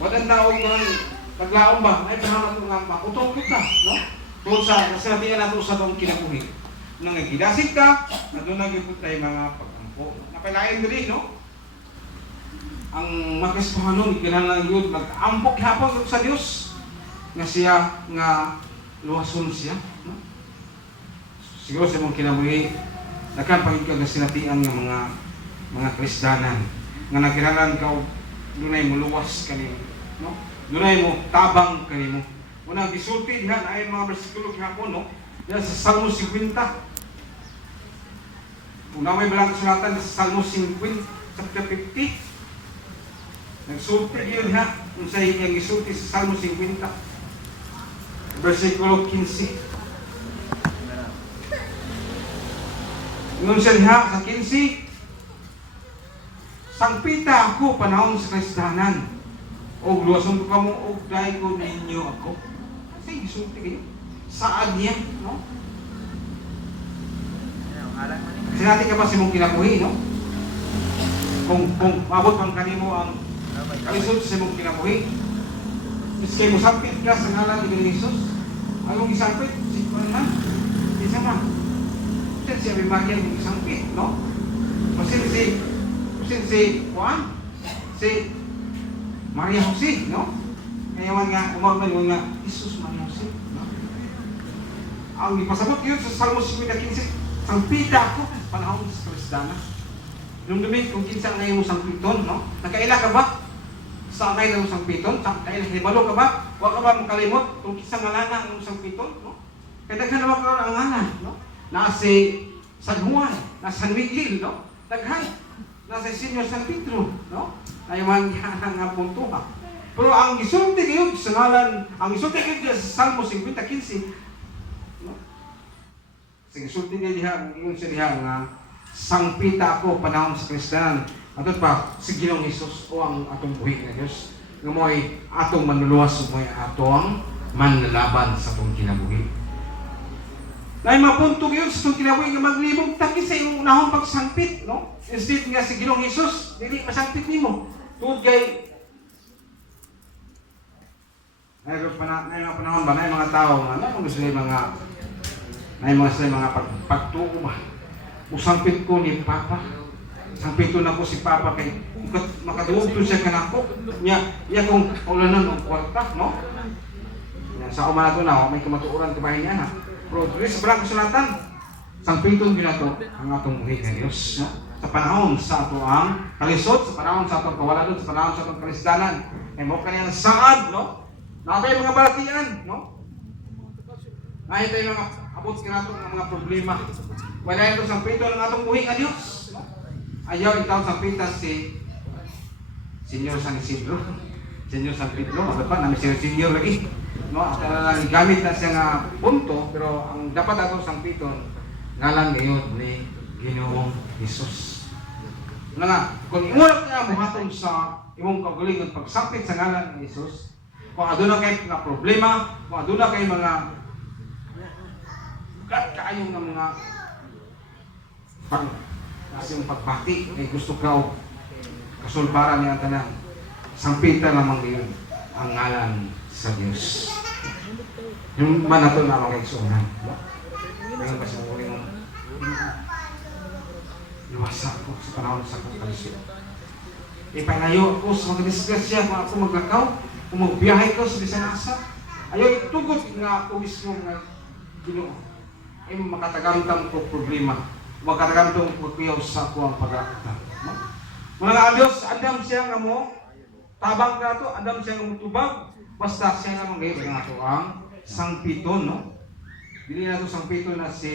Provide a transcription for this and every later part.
Walang tao nga paglaom ba, ay panahon nato nga makutong kita, no? Doon sa sinabihan nato sa itong kinabuhi. Nang nagidasig ka, na doon nagipot tayo mga pag-ampo. Napailain dali, no? Ang makispahanon, kinahanglan yun, mag-ampok hapon sa Diyos. Nga siya, nga luwason siya, no? Siguro sa mong kinabuhi, nagkapagid ka na sinatian ng mga Kristiyanan. Nga nagkinahanglan ka, dunay mo luwas kanimo, no? Dunay mo tabang kanimo. Una gisulti diha na ay mga bersikulo gihapon, no? Diha sa Salmo 50. Una may balang sulatan sa Salmo 50, chapter 50. Nagsulti yun diha unsay iyang gisulti sa Salmo 50. Bersikulo 15. Ngun siya diha sa 15, sangpita ako panahon sa Kristiyanan. O luwason ko kamo og dai ko ninyo ako. Kasi gisulti kayo. Saan niya, no? Kasi natin ka ba si mong kinabuhi, no? Kung mabot pang kanimo ang kalisod sa mong kinabuhi. Miski mo sampit ka sa ngalan ni Jesus. Anong isampit? Si Kuanan. Isa man. Kasi siya bimagyan ng isampit, no? Kasi si Juan, si Maria Jose, no? Kaya man nga, umagman nga, Jesus Maria Jose, no? Ang ipasabot yun sa Salmo 15, sangpita ako, panahon sa Kristiyana. Nung dumi, kung kinsa ngayon mo sangpiton, no? Nakaila ka ba? Sa ngayon mo sangpiton? Nakaila, hibalo ka ba? Huwag ka ba makalimot kung kinsa nga lana ang sangpiton, no? Kaya daghan naman ka ang ngalan, no? Nasi San Juan, nasi San Miguel, no? Daghan. Nasa Senyor San Pedro, no? Ayman nga punto ha. Pero ang gisulti kayo sa ngalan, ang gisulti kayo sa Salmo 50:15, no? Sa gisulti kayo diha, ingon siya diha nga sangpita ako panahon sa Kristiyanan. Ato pa si Ginoong Hesus o ang atong buhi nga Dios. Nga mo'y atong manluluwas o mo'y atong manlalaban sa atong kinabuhi. Na mapunto yun sa itong kinabuhi nga maglibog taki sa iyong unahong pagsangpit, no? Instead nga si Ginoong Hesus, dili masangpit nimo. Tungod kay ay panahon ba na mga tao nga ano gusto ni mga mga pagtuo ba. Usangpit ko ni Papa. Sangpito na ko si Papa kay makatuog to siya kanako. Iya kung ulanan og kwarta, no? Sa uma nato na may kamatuoran kumain niya na. Pero sa balang kasulatan, sangpiton ginato ang atong buhi nga Dios, no? Sa panahon sa ato ang kalisod, sa panahon sa atong kawaladon, sa panahon sa atong Kristiyanan. Ay mo kaniyang saad, no? Nakatay mga balatian, no? Nakita yung mga abot kinato ng mga problema. Wala ito sangpiton ang atong buhi nga Dios, no? Ayaw itaw sangpitan si Senyor San Isidro, Senyor San Pedro, ano pa, namin Senyor lagi. No, lang gamit na siya nga punto, pero ang dapat ato sang piton ngalan ngayon ni Ginoong Hesus. Nga, kung imulat nga buhaton sa imong kaugalingon pagsapit sa ngalan ni Hesus, kung aduna kay mga problema, kung aduna kay mga kaayong nga mga kasing pagbati, kay gusto ka kasulbaran niya tanan, sangpitan lamang ngayon ang ngalan sa Diyos. Yung manato na mga igsunan. Ngayon kasi muli mong luwasak ko sa panahon sa kalisod. Ipanayo ako sa mga disgrasya kung ako maglakaw, kung magbiyahe ko sa bisanasa. Ayaw itugot nga ako mismo nga Ginoo. Ay makatagamtam ko problema. Makatagamtam ko kuyaw sa ako ang pag-aakta. Mga Diyos, andam siya nga mo, tabang ka to, andam siya nga mo tubag, basta siya namang ngayon ng ato ang sangpiton, no? Bili na ito sangpiton na si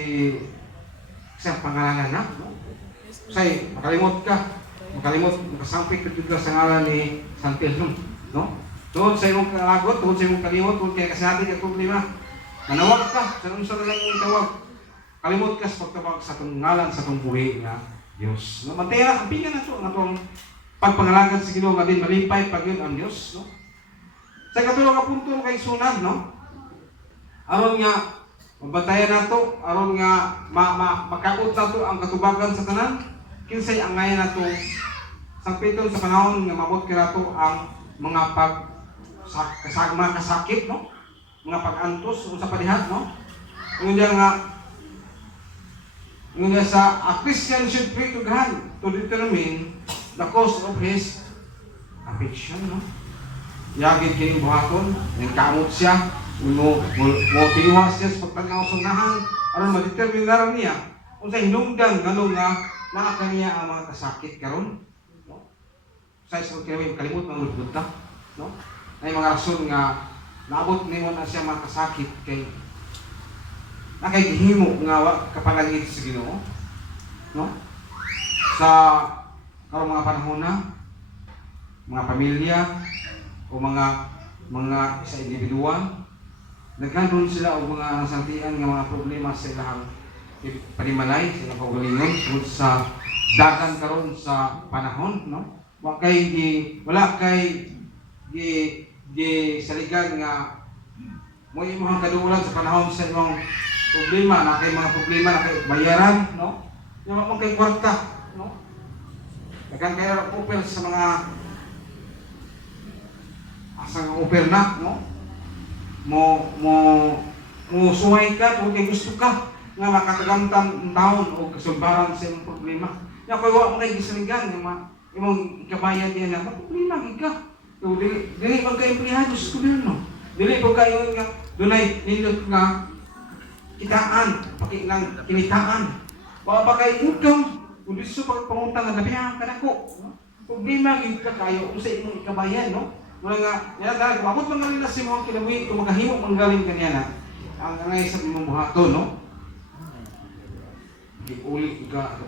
isang pangalangan na, no? Say, makalimot ka, makasampit ka dito sa ngalan ni San Pedro, no? Doon sa imong kalagot, doon sa imong kalimot, doon kaya kasi natin yung problema. Manawag ka, sa nung sa lang yung tawag. Kalimot ka sa pagtabag sa itong ngalan, sa itong buhi nga Diyos. No? Mantaya, ang pingan na ito, ang itong pagpangalagan sa Ginoo nga din, malipay pag yun ang Diyos, no? Sa katulong nga punto kay sunan, no? Aron nga mabantayan nato, aron nga makaot nato ang katubagan sa tanan. Kinsay ang ngayon nato sangpiton sa panahon nga mabot kinato ang mga mga kasakit, no? Mga pag-antos sa padihat, no? Ngunyan nga, ngunyan sa a Christian should pray to God to determine the cause of his affliction, no? Yagid kining buhaton, yung kamot siya, mo tiwas siya sa pagtanaw sa unahan, aron ma-determine na rin niya kung sa hinungdan ganun nga naa kaniya ang mga kasakit karon, no? Sa isang kalimut ng lutbuta, no? Ay mga rason nga naabot nimo na siya mga kasakit kay nakagihimo nga kapalangit sa Ginoo, no? Sa karong mga panahon na mga pamilya o mga sa individual nagkaroon sila og mga nasantian nga mga problema sa ilang panimalay, sa ilang kaugalingon tungod sa dagan karon sa panahon, no? Wala kay saligan nga mo imong kaduulan sa panahon sa imong problema, na kay mga problema na kay bayaran, no? Yung mo kay kwarta, no? Dagan kayo upel sa mga asang upel na, no? Mo suway ka kung gusto ka nga makatagamtan taon o kasumbaran sa imong problema. Ya koy wa mo kay gisaligan nga imong ikabayan diyan nga problema gid ka. So dili pag kay empleyado sa gobyerno. Dili pag kayo nga dunay nindot nga kitaan, pakilang kinitaan. Wa pa kay income, kun gusto pag pangutang nga nabihan ka nako. Problema gid ka kayo kung sa imong ikabayan, no? Wala nga, yan dahil, abot mga rin na si mga kinabuhi, kung magahimo manggaling kanya na, ang ngay sa imong buhato, no? Di ulit ka,